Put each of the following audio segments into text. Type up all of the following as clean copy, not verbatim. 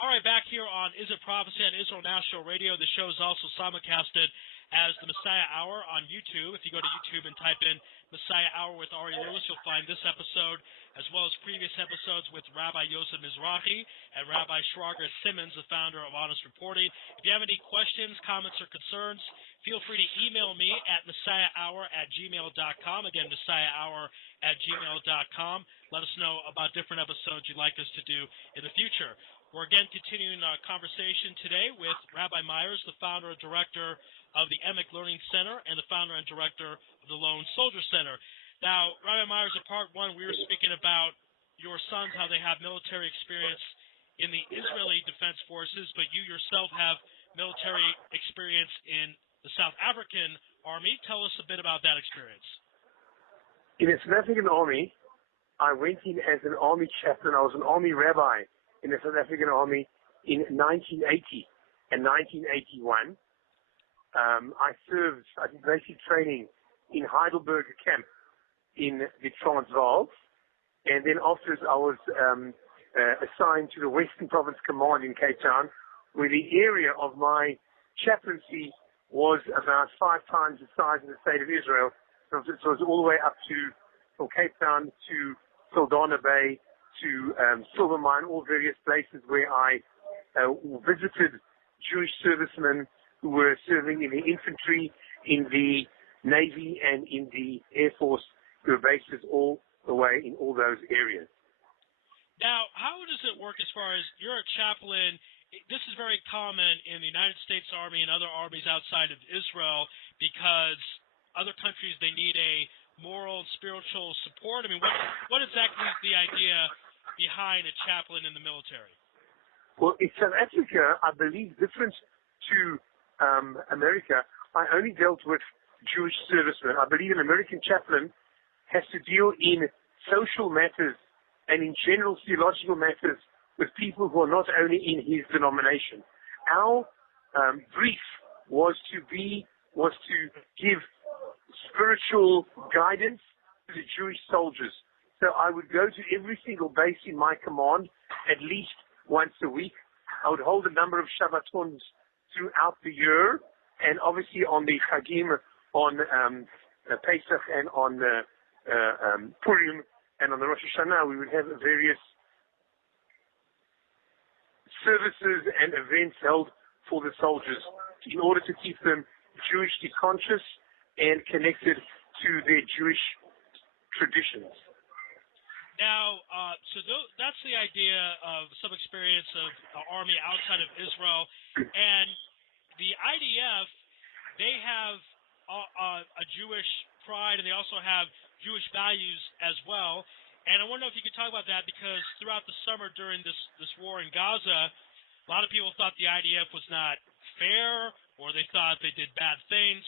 All right, back here on Is It Prophecy on Israel National Radio. The show is also simulcasted as the Messiah Hour on YouTube. If you go to YouTube and type in Messiah Hour with Ari Louis, you'll find this episode as well as previous episodes with Rabbi Yosef Mizrahi and Rabbi Shrager Simmons, the founder of Honest Reporting. If you have any questions, comments, or concerns, feel free to email me at messiahhour@gmail.com. Again, messiahhour@gmail.com. Let us know about different episodes you'd like us to do in the future. We're again continuing our conversation today with Rabbi Myers, the founder and director of the Emek Lone Center and the founder and director of the Lone Soldier Center. Now, Rabbi Myers, in part one, we were speaking about your sons, how they have military experience in the Israeli Defense Forces, but you yourself have military experience in the South African Army. Tell us a bit about that experience. In the South African Army, I went in as an army chaplain. I was an army rabbi in the South African Army in 1980 and 1981. I did basic training in Heidelberg camp in the Transvaal. And then afterwards I was assigned to the Western Province Command in Cape Town, where the area of my chaplaincy was about 5 times the size of the state of Israel. So it was all the way up from Cape Town to Saldanha Bay, to Silver Mine, all various places where I visited Jewish servicemen who were serving in the infantry, in the Navy, and in the Air Force, who were bases all the way in all those areas. Now, how does it work as far as you're a chaplain? This is very common in the United States Army and other armies outside of Israel because other countries, they need a moral and spiritual support. I mean, what exactly is the idea behind a chaplain in the military? Well, in South Africa, I believe, different to America, I only dealt with Jewish servicemen. I believe an American chaplain has to deal in social matters and in general theological matters with people who are not only in his denomination. Our brief was to give spiritual guidance to the Jewish soldiers. So I would go to every single base in my command at least once a week. I would hold a number of Shabbatons throughout the year, and obviously on the Chagim, on Pesach, and on Purim, and on the Rosh Hashanah, we would have various services and events held for the soldiers in order to keep them Jewishly conscious and connected to their Jewish traditions. Now, that's the idea of some experience of the Army outside of Israel. And the IDF, they have a Jewish pride, and they also have Jewish values as well. And I want to know if you could talk about that, because throughout the summer during this war in Gaza, a lot of people thought the IDF was not fair, or they thought they did bad things.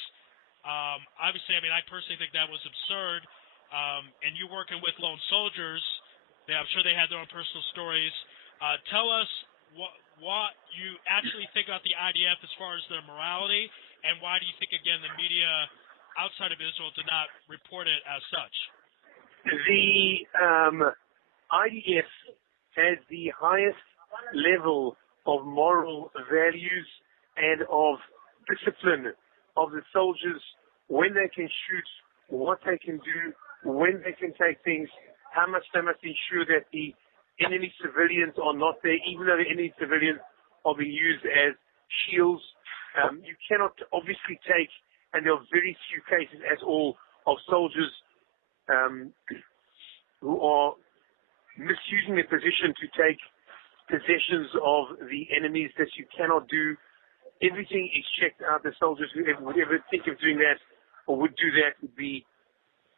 Obviously, I mean, I personally think that was absurd. And you working with lone soldiers, I'm sure they had their own personal stories. Tell us what you actually think about the IDF as far as their morality, and why do you think, again, the media outside of Israel did not report it as such? The IDF has the highest level of moral values and of discipline of the soldiers, when they can shoot, what they can do, when they can take things, how much they must ensure that the enemy civilians are not there, even though the enemy civilians are being used as shields. You cannot obviously take, and there are very few cases at all, of soldiers who are misusing their position to take possessions of the enemies. That you cannot do. Everything is checked out. The soldiers who would ever think of doing that or would do that would be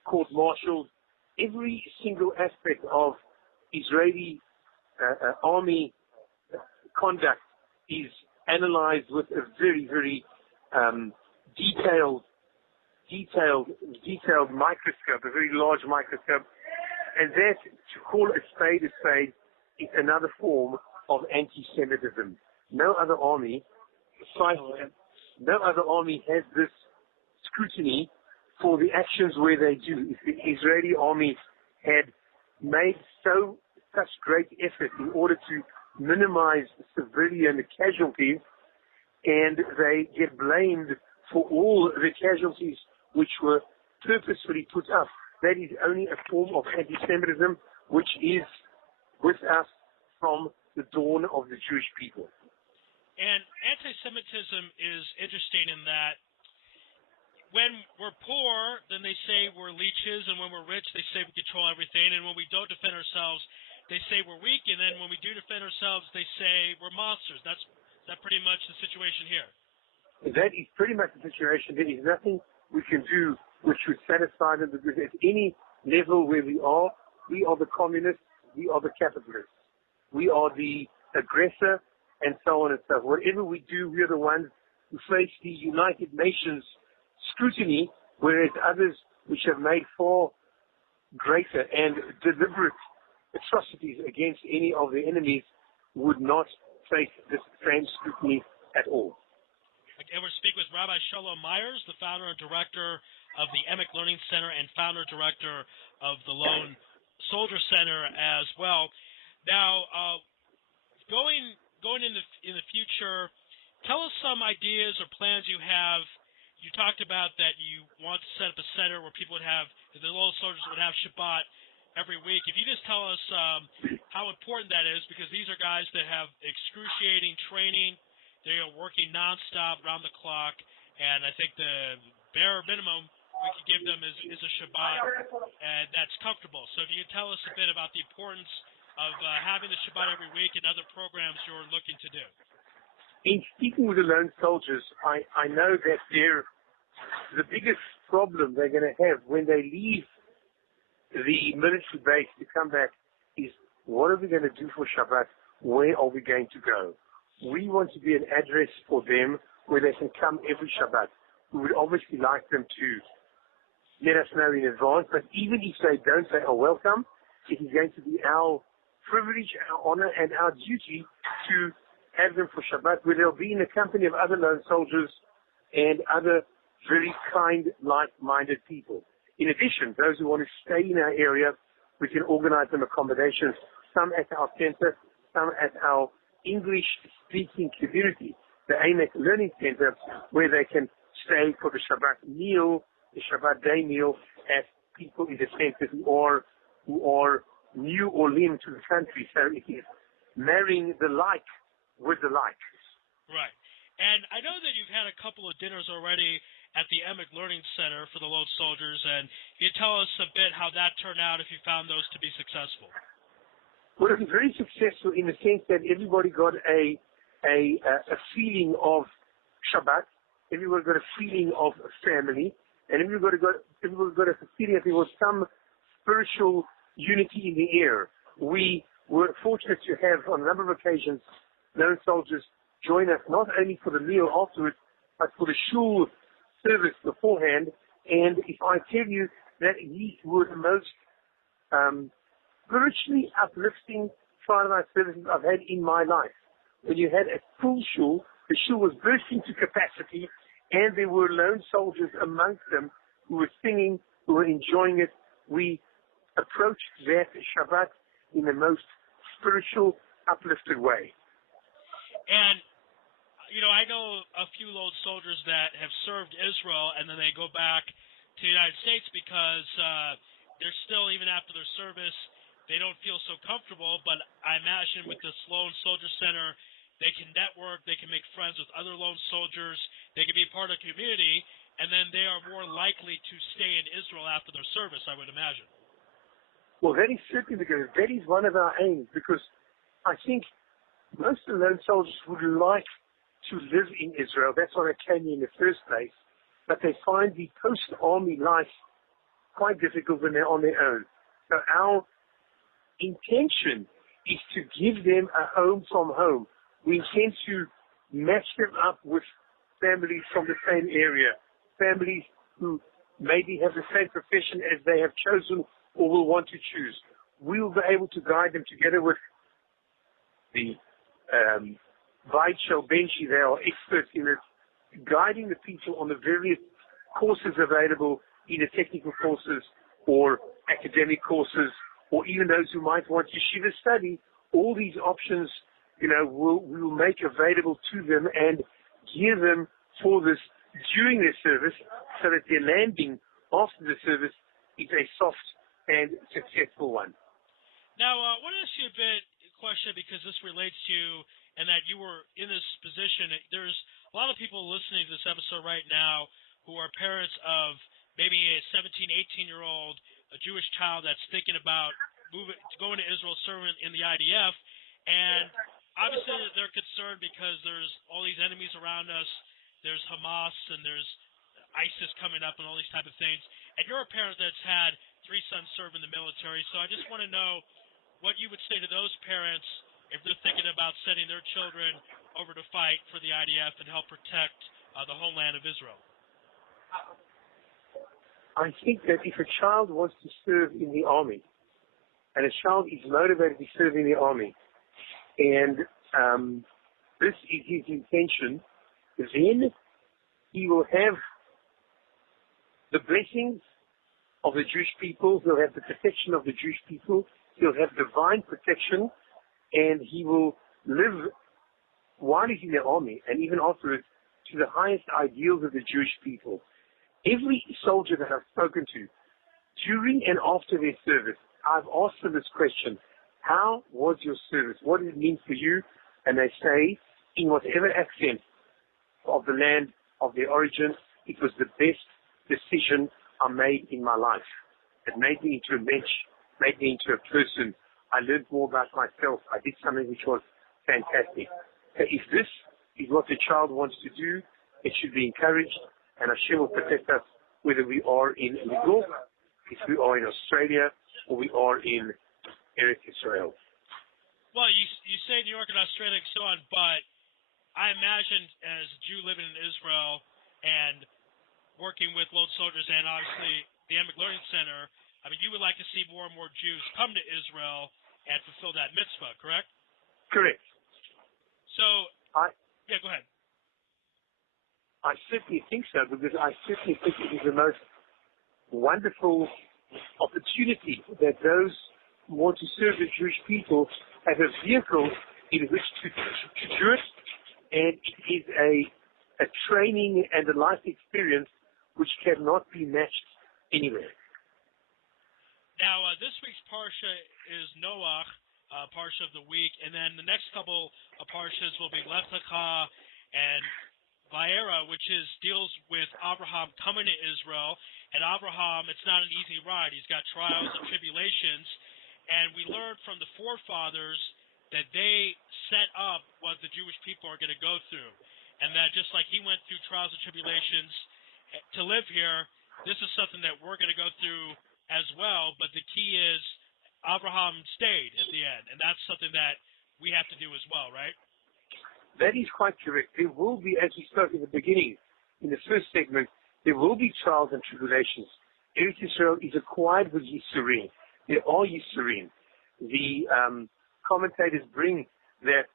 court-martialed. Every single aspect of Israeli army conduct is analyzed with a very, very detailed microscope, a very large microscope. And that, to call a spade, is another form of anti-Semitism. No other army has this scrutiny for the actions where they do. If the Israeli army had made such great effort in order to minimize civilian casualties, and they get blamed for all the casualties which were purposefully put up. That is only a form of anti-Semitism which is with us from the dawn of the Jewish people. And anti-Semitism is interesting in that when we're poor, then they say we're leeches, and when we're rich, they say we control everything, and when we don't defend ourselves, they say we're weak, and then when we do defend ourselves, they say we're monsters. That's pretty much the situation here. That is pretty much the situation. There is nothing we can do which would satisfy them, because at any level where we are the communists, we are the capitalists, we are the aggressor, and so on and so forth. Whatever we do, we are the ones who face the United Nations scrutiny, whereas others which have made far greater and deliberate atrocities against any of their enemies would not face this same scrutiny at all. And we're speaking with Rabbi Shalom Myers, the founder and director of the Emek Lone Center and founder and director of the Lone Soldier Center as well. Now, going in the future, tell us some ideas or plans you have. You talked about that you want to set up a center where people would have, the Lone Soldiers would have Shabbat every week. If you just tell us how important that is, because these are guys that have excruciating training. They are working nonstop, round the clock, and I think the bare minimum we could give them is a Shabbat, and that's comfortable. So if you could tell us a bit about the importance of having the Shabbat every week and other programs you're looking to do. In speaking with the Lone Soldiers, I know that the biggest problem they're going to have when they leave the military base to come back is, what are we going to do for Shabbat? Where are we going to go? We want to be an address for them where they can come every Shabbat. We would obviously like them to let us know in advance, but even if they don't, they are welcome. It is going to be our privilege, our honor, and our duty to have them for Shabbat, where they'll be in the company of other Lone Soldiers and other very kind, like-minded people. In addition, those who want to stay in our area, we can organize them accommodations, some at our center, some at our English-speaking community, the Emek Lone Center, where they can stay for the Shabbat meal, the Shabbat day meal, at people in the center who are new or limb to the country. So it is marrying the like with the like. Right. And I know that you've had a couple of dinners already at the Emek Lone Center for the Lone Soldiers, and can you tell us a bit how that turned out, if you found those to be successful? Well, it was very successful in the sense that everybody got a feeling of Shabbat, everybody got a feeling of family, and everybody got a feeling that there was some spiritual unity in the air. We were fortunate to have, on a number of occasions, Lone Soldiers join us not only for the meal afterwards, but for the shul service beforehand. And if I tell you that these were the most spiritually uplifting Friday night services I've had in my life. When you had a full shul, the shul was bursting to capacity, and there were Lone Soldiers amongst them who were singing, who were enjoying it. We approached that Shabbat in the most spiritual, uplifted way. And, I know a few Lone Soldiers that have served Israel, and then they go back to the United States because they're still, even after their service, they don't feel so comfortable. But I imagine with this Lone Soldier Center, they can network, they can make friends with other Lone Soldiers, they can be part of the community, and then they are more likely to stay in Israel after their service, I would imagine. Well, that is certainly because that is one of our aims, because I think most of the Lone Soldiers would like to live in Israel. That's why they came in the first place. But they find the post-army life quite difficult when they're on their own. So our intention is to give them a home from home. We intend to match them up with families from the same area, families who maybe have the same profession as they have chosen or will want to choose. We will be able to guide them together with the Beit Shel Benchi. They are experts in it, guiding the people on the various courses available, either technical courses or academic courses, or even those who might want yeshiva study. All these options we will make available to them and gear them for this during their service so that their landing after the service is a soft and successful one. Now, I want to ask you a question because this relates to you and that you were in this position. There's a lot of people listening to this episode right now who are parents of maybe a 17, 18-year-old, a Jewish child that's thinking about going to Israel, serving in the IDF, and obviously they're concerned because there's all these enemies around us. There's Hamas and there's ISIS coming up and all these type of things. And you're a parent that's had 3 sons serve in the military, so I just want to know what you would say to those parents if they're thinking about sending their children over to fight for the IDF and help protect the homeland of Israel. I think that if a child wants to serve in the army, and a child is motivated to serve in the army, and this is his intention, then he will have the blessings of the Jewish people, he'll have the protection of the Jewish people, he'll have divine protection, and he will live while he's in the army, and even afterwards, to the highest ideals of the Jewish people. Every soldier that I've spoken to, during and after their service, I've asked them this question: how was your service? What did it mean for you? And they say, in whatever accent of the land of their origin, it was the best decision I made in my life. It made me into a mensch, made me into a person. I learned more about myself. I did something which was fantastic. So if this is what the child wants to do, it should be encouraged, and Hashem will protect us whether we are in the Gulf, if we are in Australia, or we are in Eretz Israel. Well, you say New York and Australia and so on, but I imagine as a Jew living in Israel and working with Lone Soldiers and obviously the Emek Lone Center, I mean, you would like to see more and more Jews come to Israel and fulfill that mitzvah, correct? Correct. So, yeah, go ahead. I certainly think so, because I certainly think it is the most wonderful opportunity that those who want to serve the Jewish people have a vehicle in which to do it, and it is a training and a life experience which cannot be matched anywhere. Now, this week's Parsha is Noach, Parsha of the week, and then the next couple of Parshas will be Lech Lecha and Vayera, which deals with Abraham coming to Israel. And Abraham, it's not an easy ride. He's got trials and tribulations. And we learned from the forefathers that they set up what the Jewish people are going to go through. And that just like he went through trials and tribulations to live here, this is something that we're going to go through as well. But the key is Abraham stayed at the end. And that's something that we have to do as well, right? That is quite correct. There will be, as we spoke in the beginning, in the first segment, there will be trials and tribulations. Eretz Israel is acquired with Yisurim. There are Yisurim. The commentators bring that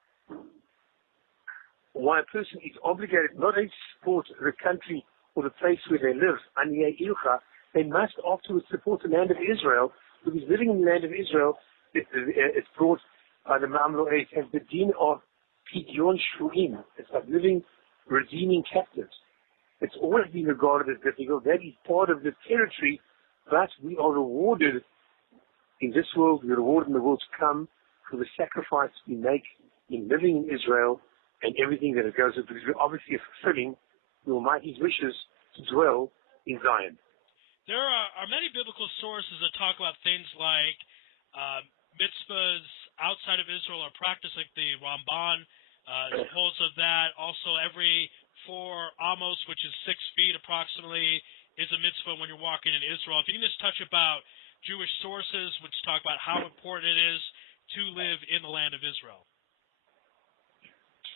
why a person is obligated not only to support the country or the place where they live, Aniyei Ilcha, they must afterwards support the land of Israel, because living in the land of Israel, it's brought by the Mamlu'es as the din of Pidyon Shu'im. It's like living, redeeming captives. It's always been regarded as difficult. That is part of the territory, but we are rewarded in this world, we're rewarded in the world to come for the sacrifice we make in living in Israel and everything that it goes with, because we're obviously fulfilling the Almighty's wishes to dwell in Zion. There are many biblical sources that talk about things like mitzvahs outside of Israel are practiced, like the Ramban holds of that. Also, every 4 amos, which is 6 feet approximately, is a mitzvah when you're walking in Israel. If you can just touch about Jewish sources which talk about how important it is to live in the land of Israel.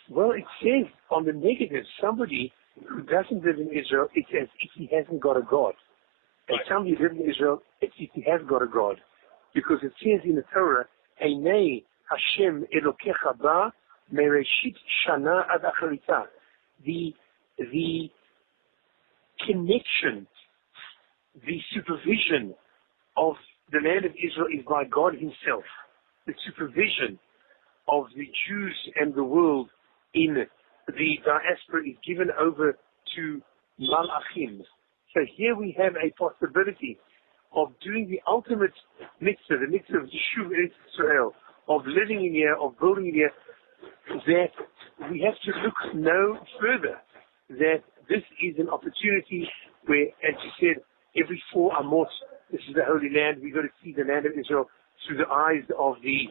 Well, it says on the negative, somebody who doesn't live in Israel, it's as if he hasn't got a God. And somebody who lives in Israel, it's if he has got a God. Because it says in the Torah, Einei Hashem Elokecha ba mereshit shana ad acharita. The connection, the supervision of the land of Israel is by God himself. The supervision of the Jews and the world in the diaspora is given over to Malachim. So here we have a possibility of doing the ultimate mitzvah, the mitzvah of Yeshuv Eretz Israel, of living in here, of building in here, that we have to look no further, that this is an opportunity where, as you said, every 4 amot, this is the Holy Land, we've got to see the land of Israel through the eyes of the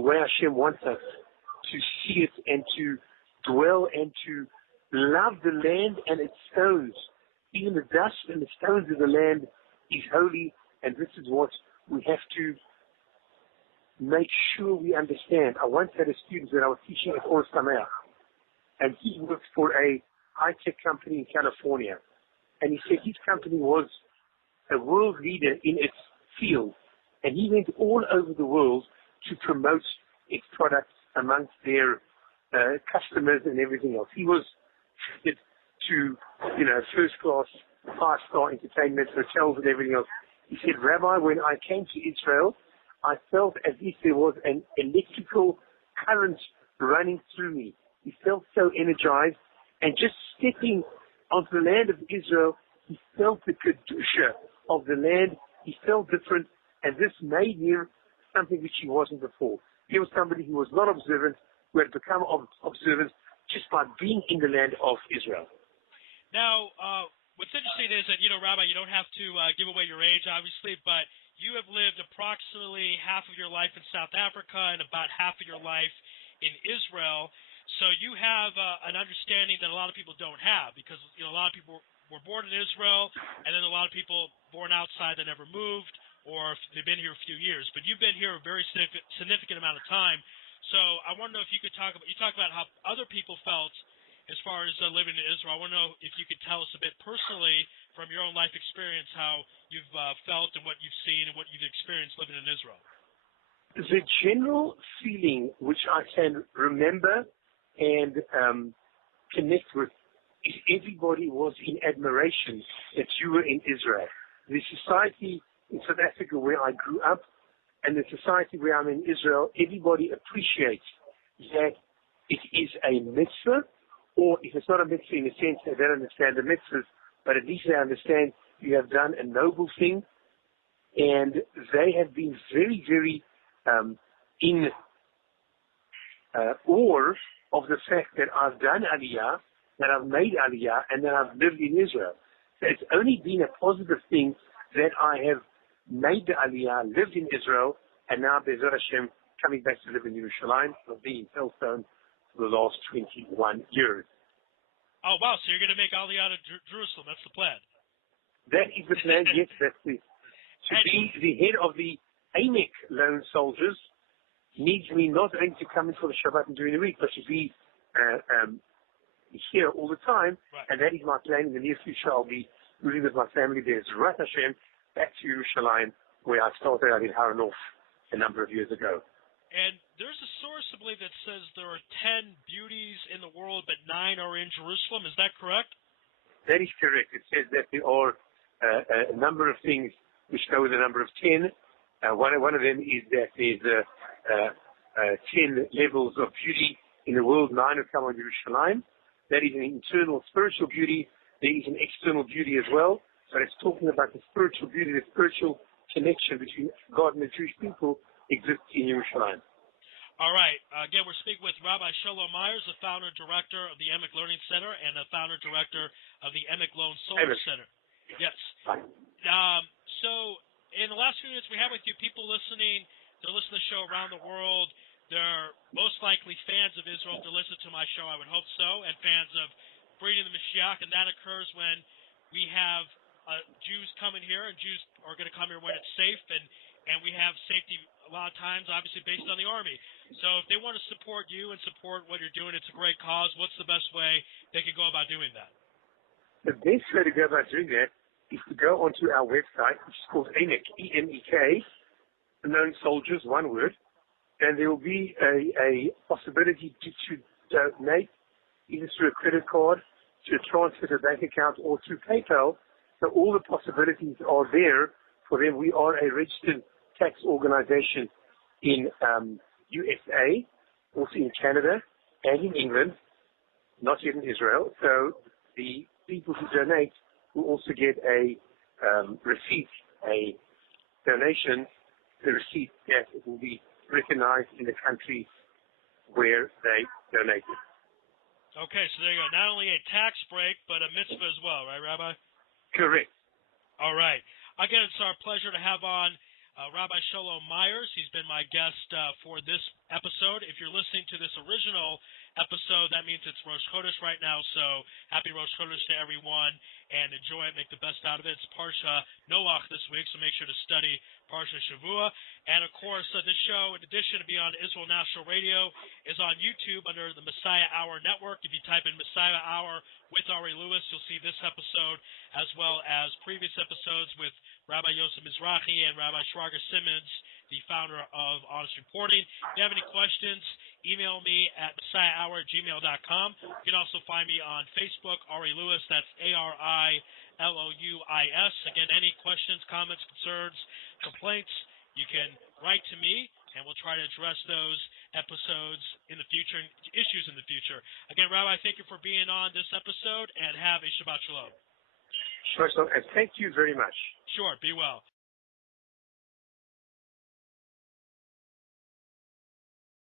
way Hashem wants us to see it and to dwell and to love the land and its stones. Even the dust and the stones of the land is holy, and this is what we have to make sure we understand. I once had a student that I was teaching at Or Sameach, and he worked for a high-tech company in California, and he said his company was a world leader in its field, and he went all over the world to promote its products amongst their customers and everything else. He was treated to, first-class, 5-star entertainment, hotels and everything else. He said, Rabbi, when I came to Israel, I felt as if there was an electrical current running through me. He felt so energized, and just stepping onto the land of Israel, he felt the kedusha of the land. He felt different, and this made him something which he wasn't before. He was somebody who was not observant, who had become observant just by being in the land of Israel. Now, what's interesting is that, Rabbi, you don't have to give away your age, obviously, but you have lived approximately half of your life in South Africa and about half of your life in Israel. So you have an understanding that a lot of people don't have, because a lot of people were born in Israel, and then a lot of people born outside that never moved, or they've been here a few years. But you've been here a very significant amount of time. So I want to know if you could talk about how other people felt as far as living in Israel. I want to know if you could tell us a bit personally from your own life experience how you've felt and what you've seen and what you've experienced living in Israel. The general feeling which I can remember and connect with is everybody was in admiration that you were in Israel. The society in South Africa where I grew up and the society where I'm in Israel, everybody appreciates that it is a mitzvah, or if it's not a mitzvah in the sense that they don't understand the mitzvahs, but at least they understand you have done a noble thing, and they have been very, very in awe of the fact that I've done Aliyah, that I've made Aliyah, and that I've lived in Israel. So it's only been a positive thing that I have made the Aliyah, lived in Israel, and now Be'ezrat Hashem coming back to live in Yerushalayim, I've been in Telstone for the last 21 years. Oh, wow, so you're going to make Aliyah to Jerusalem, that's the plan. That is the plan, yes, that's the, to be the head of the Emek Lone Soldiers needs me not only to come in for the Shabbat and during the week, but to be here all the time, right. And that is my plan. In the near future, I'll be moving with my family there, Be'ezrat Hashem, back to Yerushalayim, where I started out in Haranov a number of years ago. And there's a source, I believe, that says there are 10 beauties in the world, but 9 are in Jerusalem. Is that correct? That is correct. It says that there are a number of things which go with the number of 10. One of them is that there's 10 levels of beauty in the world. 9 have come on Yerushalayim. That is an internal spiritual beauty. There is an external beauty as well. But it's talking about the spiritual beauty, the spiritual connection between God and the Jewish people exists in Yerushalayim. All right. Again, we're speaking with Rabbi Shalom Myers, the founder and director of the Emek Lone Center and the founder and director of the Emek Lone Soldier Center. Yes. So in the last few minutes we have with you, people listening, they're listening to the show around the world. They're most likely fans of Israel to listen to my show, I would hope so, and fans of Breeding the Mashiach, and that occurs when we have Jews coming here, and Jews are going to come here when it's safe, and we have safety a lot of times, obviously, based on the Army. So if they want to support you and support what you're doing, it's a great cause. What's the best way they can go about doing that? The best way to go about doing that is to go onto our website, which is called Emek, E-M-E-K, Lone Soldiers, one word, and there will be a possibility to donate either through a credit card, through a transfer to a bank account, or through PayPal. So all the possibilities are there for them. We are a registered tax organization in USA, also in Canada, and in England, not yet in Israel. So the people who donate will also get a receipt, a donation, the receipt that it will be recognized in the country where they donated. Okay, so there you go. Not only a tax break, but a mitzvah as well, right, Rabbi? Correct. All right. Again, it's our pleasure to have on Rabbi Shalom Myers. He's been my guest for this episode. If you're listening to this original episode, that means it's Rosh Chodesh right now, so happy Rosh Chodesh to everyone, and enjoy it, make the best out of it. It's Parsha Noach this week, so make sure to study Parsha Shavua. And, of course, this show, in addition to being on Israel National Radio, is on YouTube under the Messiah Hour Network. If you type in Messiah Hour with Ari Louis, you'll see this episode as well as previous episodes with Rabbi Yosef Mizrahi and Rabbi Shraga Simmons, the founder of Honest Reporting. If you have any questions, email me at messiahhour@gmail.com. You can also find me on Facebook, Ari Louis. That's ARILOUIS. Again, any questions, comments, concerns, complaints, you can write to me, and we'll try to address those episodes in the future, issues in the future. Again, Rabbi, thank you for being on this episode, and have a Shabbat Shalom. Sure, and thank you very much. Sure, be well.